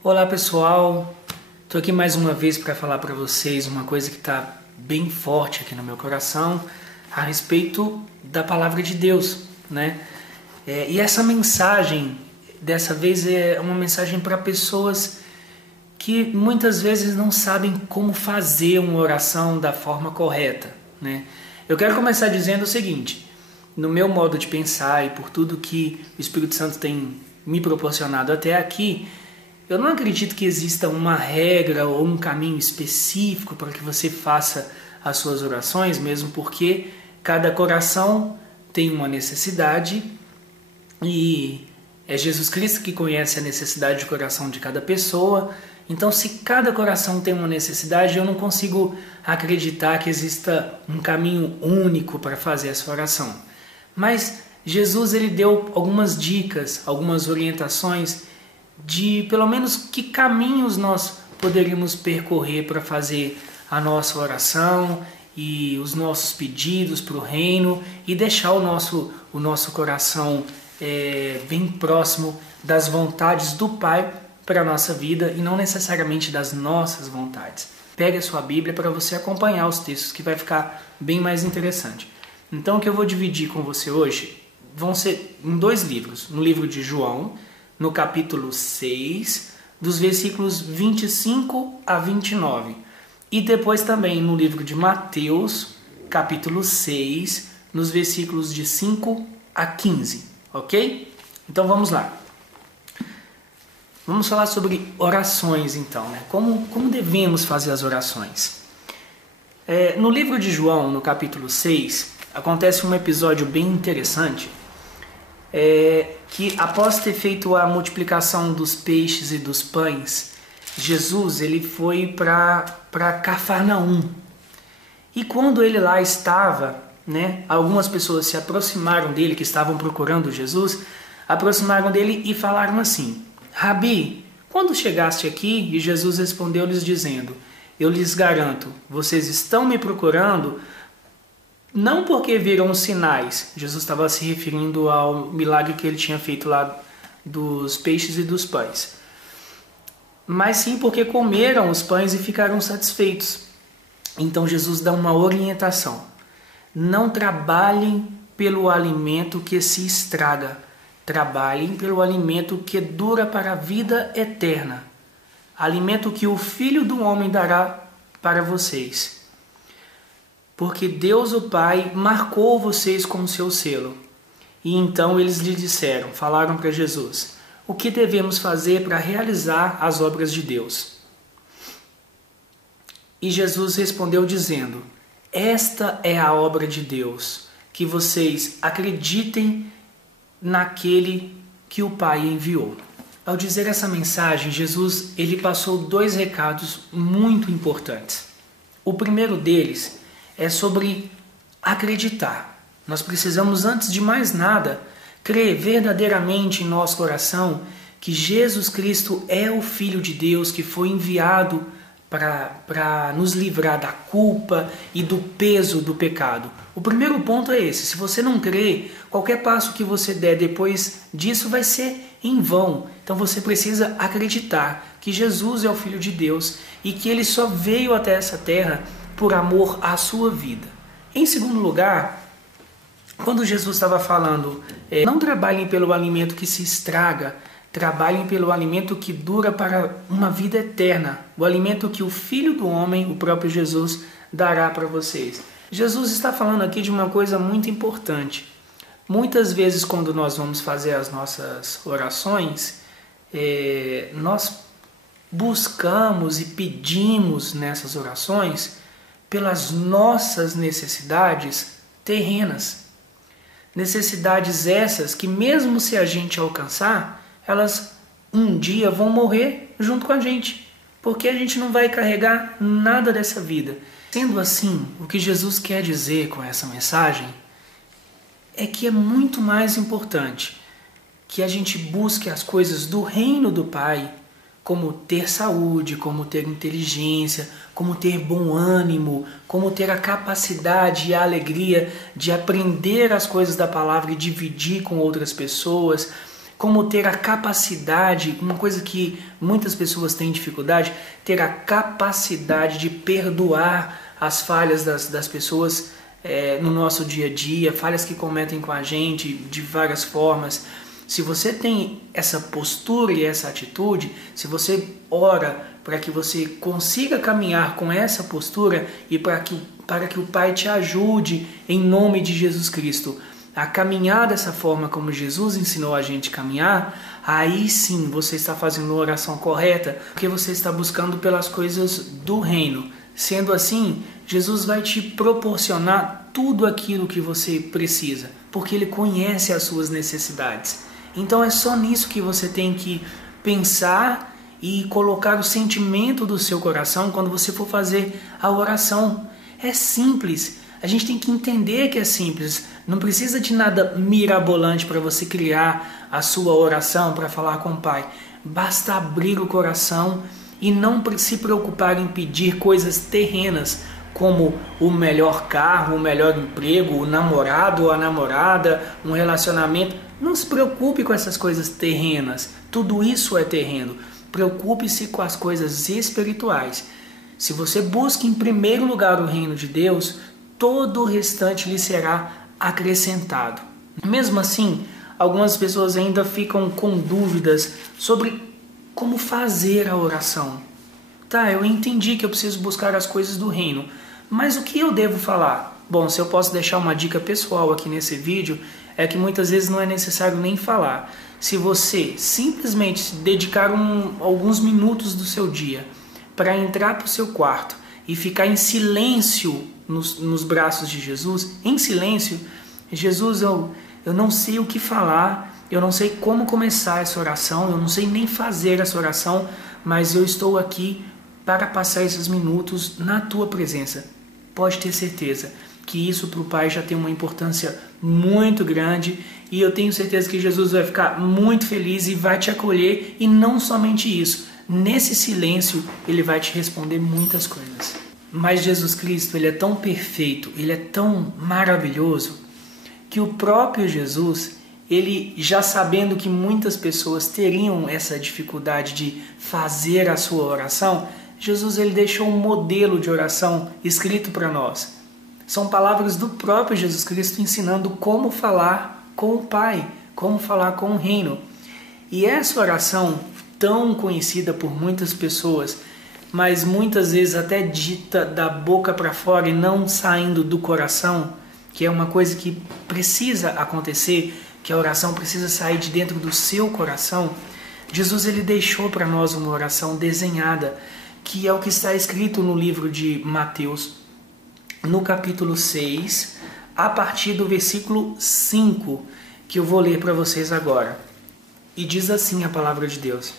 Olá pessoal, estou aqui mais uma vez para falar para vocês uma coisa que está bem forte aqui no meu coração a respeito da palavra de Deus, né? E essa mensagem dessa vez é uma mensagem para pessoas que muitas vezes não sabem como fazer uma oração da forma correta, né? Eu quero começar dizendo o seguinte: no meu modo de pensar e por tudo que o Espírito Santo tem me proporcionado até aqui, eu não acredito que exista uma regra ou um caminho específico para que você faça as suas orações, mesmo porque cada coração tem uma necessidade e é Jesus Cristo que conhece a necessidade de coração de cada pessoa. Então, se cada coração tem uma necessidade, eu não consigo acreditar que exista um caminho único para fazer essa oração. Mas Jesus ele deu algumas dicas, algumas orientações de pelo menos que caminhos nós poderíamos percorrer para fazer a nossa oração e os nossos pedidos para o reino e deixar o nosso coração bem próximo das vontades do Pai para a nossa vida e não necessariamente das nossas vontades. Pegue a sua Bíblia para você acompanhar os textos, que vai ficar bem mais interessante. Então, o que eu vou dividir com você hoje vão ser em dois livros. No livro de João, no capítulo 6, dos versículos 25 a 29. E depois também no livro de Mateus, capítulo 6, nos versículos de 5 a 15. Ok? Então vamos lá. Vamos falar sobre orações então, né? Como devemos fazer as orações? No livro de João, no capítulo 6, acontece um episódio bem interessante, que após ter feito a multiplicação dos peixes e dos pães, Jesus ele foi para Cafarnaum. E quando ele lá estava, né, algumas pessoas se aproximaram dele, que estavam procurando Jesus, aproximaram dele e falaram assim: Rabi, quando chegaste aqui? E Jesus respondeu-lhes dizendo: eu lhes garanto, vocês estão me procurando não porque viram os sinais. Jesus estava se referindo ao milagre que ele tinha feito lá dos peixes e dos pães, mas sim porque comeram os pães e ficaram satisfeitos. Então Jesus dá uma orientação: não trabalhem pelo alimento que se estraga, trabalhem pelo alimento que dura para a vida eterna, alimento que o Filho do Homem dará para vocês. Porque Deus o Pai marcou vocês com seu selo. E então eles lhe disseram, falaram para Jesus: o que devemos fazer para realizar as obras de Deus? E Jesus respondeu dizendo: esta é a obra de Deus, que vocês acreditem naquele que o Pai enviou. Ao dizer essa mensagem, Jesus ele passou dois recados muito importantes. O primeiro deles é sobre acreditar. Nós precisamos, antes de mais nada, crer verdadeiramente em nosso coração que Jesus Cristo é o Filho de Deus que foi enviado para nos livrar da culpa e do peso do pecado. O primeiro ponto é esse. Se você não crê, qualquer passo que você der depois disso vai ser em vão. Então você precisa acreditar que Jesus é o Filho de Deus e que ele só veio até essa terra por amor à sua vida. Em segundo lugar, quando Jesus estava falando, não trabalhem pelo alimento que se estraga, trabalhem pelo alimento que dura para uma vida eterna, o alimento que o Filho do Homem, o próprio Jesus, dará para vocês. Jesus está falando aqui de uma coisa muito importante. Muitas vezes, quando nós vamos fazer as nossas orações, nós buscamos e pedimos nessas orações pelas nossas necessidades terrenas. Necessidades essas que, mesmo se a gente alcançar, elas um dia vão morrer junto com a gente, porque a gente não vai carregar nada dessa vida. Sendo assim, o que Jesus quer dizer com essa mensagem é que é muito mais importante que a gente busque as coisas do reino do Pai, como ter saúde, como ter inteligência, como ter bom ânimo, como ter a capacidade e a alegria de aprender as coisas da palavra e dividir com outras pessoas, como ter a capacidade, uma coisa que muitas pessoas têm dificuldade, ter a capacidade de perdoar as falhas das pessoas no nosso dia a dia, falhas que cometem com a gente de várias formas. Se você tem essa postura e essa atitude, se você ora para que você consiga caminhar com essa postura e para que o Pai te ajude em nome de Jesus Cristo a caminhar dessa forma como Jesus ensinou a gente a caminhar, aí sim você está fazendo a oração correta, porque você está buscando pelas coisas do reino. Sendo assim, Jesus vai te proporcionar tudo aquilo que você precisa, porque Ele conhece as suas necessidades. Então é só nisso que você tem que pensar e colocar o sentimento do seu coração quando você for fazer a oração. É simples, a gente tem que entender que é simples. Não precisa de nada mirabolante para você criar a sua oração, para falar com o Pai. Basta abrir o coração e não se preocupar em pedir coisas terrenas, como o melhor carro, o melhor emprego, o namorado ou a namorada, um relacionamento. Não se preocupe com essas coisas terrenas, tudo isso é terreno. Preocupe-se com as coisas espirituais. Se você busca em primeiro lugar o reino de Deus, todo o restante lhe será acrescentado. Mesmo assim, algumas pessoas ainda ficam com dúvidas sobre como fazer a oração. Tá, eu entendi que eu preciso buscar as coisas do reino, mas o que eu devo falar? Bom, se eu posso deixar uma dica pessoal aqui nesse vídeo, é que muitas vezes não é necessário nem falar. Se você simplesmente dedicar alguns minutos do seu dia para entrar para o seu quarto e ficar em silêncio nos braços de Jesus, em silêncio, Jesus, eu não sei o que falar, eu não sei como começar essa oração, eu não sei nem fazer essa oração, mas eu estou aqui para passar esses minutos na tua presença. Pode ter certeza que isso para o Pai já tem uma importância muito grande e eu tenho certeza que Jesus vai ficar muito feliz e vai te acolher, e não somente isso, nesse silêncio Ele vai te responder muitas coisas. Mas Jesus Cristo, Ele é tão perfeito, Ele é tão maravilhoso, que o próprio Jesus, Ele já sabendo que muitas pessoas teriam essa dificuldade de fazer a sua oração, Jesus ele deixou um modelo de oração escrito para nós. São palavras do próprio Jesus Cristo ensinando como falar com o Pai, como falar com o reino. E essa oração, tão conhecida por muitas pessoas, mas muitas vezes até dita da boca para fora e não saindo do coração, que é uma coisa que precisa acontecer, que a oração precisa sair de dentro do seu coração, Jesus ele deixou para nós uma oração desenhada, que é o que está escrito no livro de Mateus, no capítulo 6, a partir do versículo 5, que eu vou ler para vocês agora. E diz assim a palavra de Deus: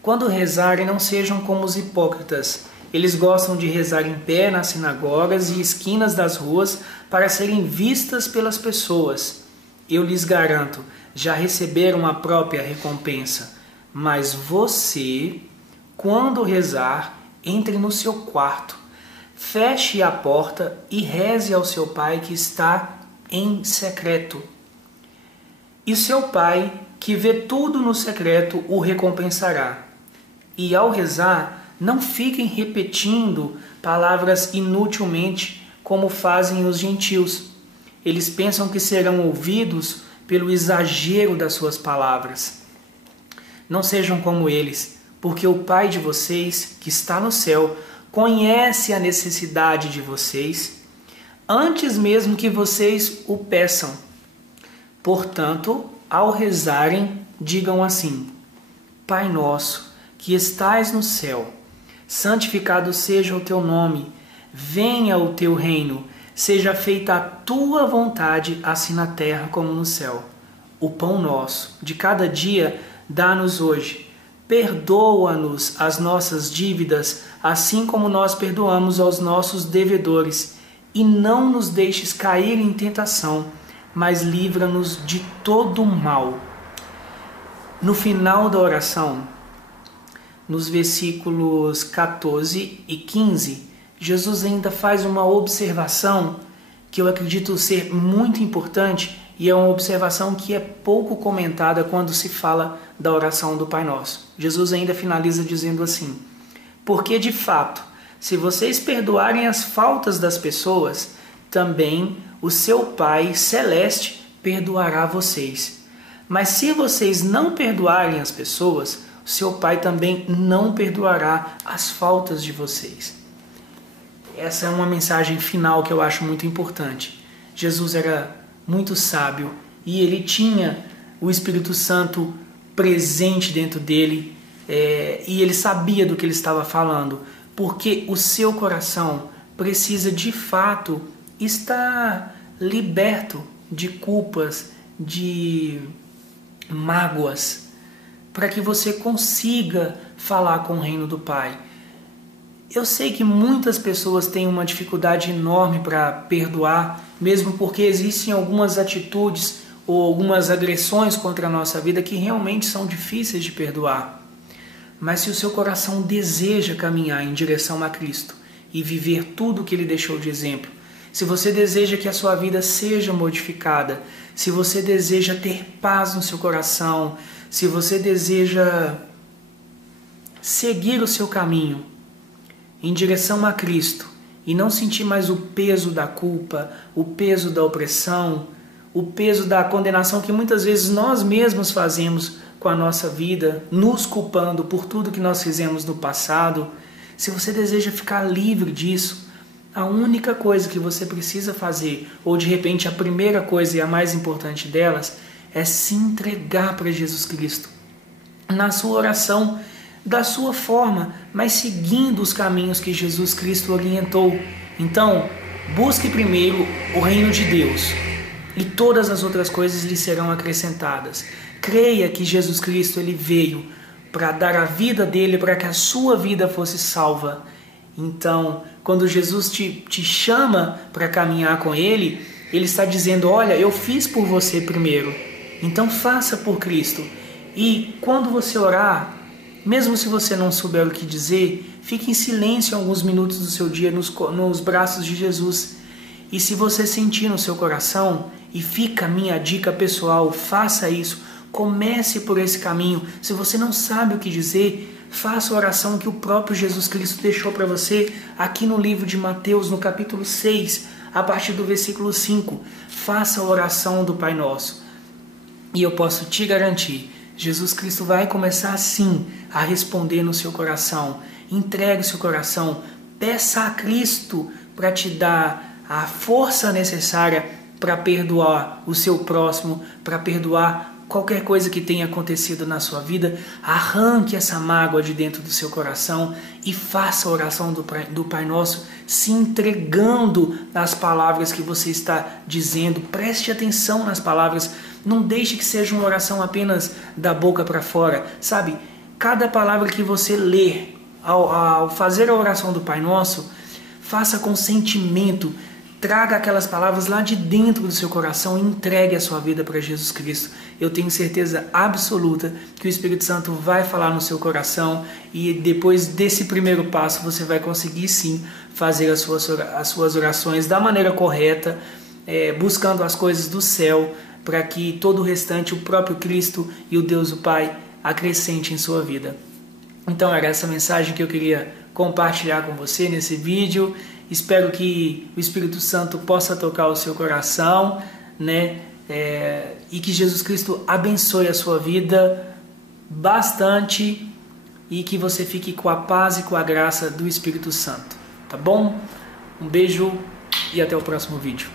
Quando rezarem, não sejam como os hipócritas. Eles gostam de rezar em pé nas sinagogas e esquinas das ruas para serem vistas pelas pessoas. Eu lhes garanto, já receberam a própria recompensa. Mas você, quando rezar, entre no seu quarto, feche a porta e reze ao seu Pai que está em secreto. E seu Pai, que vê tudo no secreto, o recompensará. E ao rezar, não fiquem repetindo palavras inutilmente, como fazem os gentios. Eles pensam que serão ouvidos pelo exagero das suas palavras. Não sejam como eles, porque o Pai de vocês, que está no céu, conhece a necessidade de vocês, antes mesmo que vocês o peçam. Portanto, ao rezarem, digam assim: Pai nosso, que estais no céu, santificado seja o teu nome, venha o teu reino, seja feita a tua vontade, assim na terra como no céu. O pão nosso de cada dia dá-nos hoje. Perdoa-nos as nossas dívidas, assim como nós perdoamos aos nossos devedores. E não nos deixes cair em tentação, mas livra-nos de todo o mal. No final da oração, nos versículos 14 e 15, Jesus ainda faz uma observação que eu acredito ser muito importante E é uma observação que é pouco comentada quando se fala da oração do Pai Nosso. Jesus ainda finaliza dizendo assim: porque de fato, se vocês perdoarem as faltas das pessoas, também o seu Pai Celeste perdoará vocês. Mas se vocês não perdoarem as pessoas, o seu Pai também não perdoará as faltas de vocês. Essa é uma mensagem final que eu acho muito importante. Jesus era muito sábio e ele tinha o Espírito Santo presente dentro dele, e ele sabia do que ele estava falando, porque o seu coração precisa de fato estar liberto de culpas, de mágoas, para que você consiga falar com o reino do Pai. Eu sei que muitas pessoas têm uma dificuldade enorme para perdoar, mesmo porque existem algumas atitudes ou algumas agressões contra a nossa vida que realmente são difíceis de perdoar. Mas se o seu coração deseja caminhar em direção a Cristo e viver tudo o que Ele deixou de exemplo, se você deseja que a sua vida seja modificada, se você deseja ter paz no seu coração, se você deseja seguir o seu caminho em direção a Cristo e não sentir mais o peso da culpa, o peso da opressão, o peso da condenação que muitas vezes nós mesmos fazemos com a nossa vida, nos culpando por tudo que nós fizemos no passado, se você deseja ficar livre disso, a única coisa que você precisa fazer, ou de repente a primeira coisa e a mais importante delas, é se entregar para Jesus Cristo. Na sua oração, da sua forma, mas seguindo os caminhos que Jesus Cristo orientou. Então, busque primeiro o reino de Deus e todas as outras coisas lhe serão acrescentadas. Creia que Jesus Cristo ele veio para dar a vida dele para que a sua vida fosse salva. Então, quando Jesus te chama para caminhar com ele, ele está dizendo: olha, eu fiz por você primeiro, então faça por Cristo. E quando você orar, mesmo se você não souber o que dizer, fique em silêncio alguns minutos do seu dia nos braços de Jesus. E se você sentir no seu coração, e fica a minha dica pessoal, faça isso, comece por esse caminho. Se você não sabe o que dizer, faça a oração que o próprio Jesus Cristo deixou para você aqui no livro de Mateus, no capítulo 6, a partir do versículo 5. Faça a oração do Pai Nosso. E eu posso te garantir, Jesus Cristo vai começar sim a responder no seu coração. Entregue o seu coração, peça a Cristo para te dar a força necessária para perdoar o seu próximo, para perdoar qualquer coisa que tenha acontecido na sua vida. Arranque essa mágoa de dentro do seu coração e faça a oração do Pai Nosso, se entregando nas palavras que você está dizendo. Preste atenção nas palavras. Não deixe que seja uma oração apenas da boca para fora, sabe? Cada palavra que você lê ao fazer a oração do Pai Nosso, faça com sentimento. Traga aquelas palavras lá de dentro do seu coração e entregue a sua vida para Jesus Cristo. Eu tenho certeza absoluta que o Espírito Santo vai falar no seu coração e depois desse primeiro passo você vai conseguir sim fazer as suas orações da maneira correta, buscando as coisas do céu, para que todo o restante, o próprio Cristo e o Deus o Pai, acrescente em sua vida. Então era essa mensagem que eu queria compartilhar com você nesse vídeo. Espero que o Espírito Santo possa tocar o seu coração, né? E que Jesus Cristo abençoe a sua vida bastante e que você fique com a paz e com a graça do Espírito Santo, tá bom? Um beijo e até o próximo vídeo.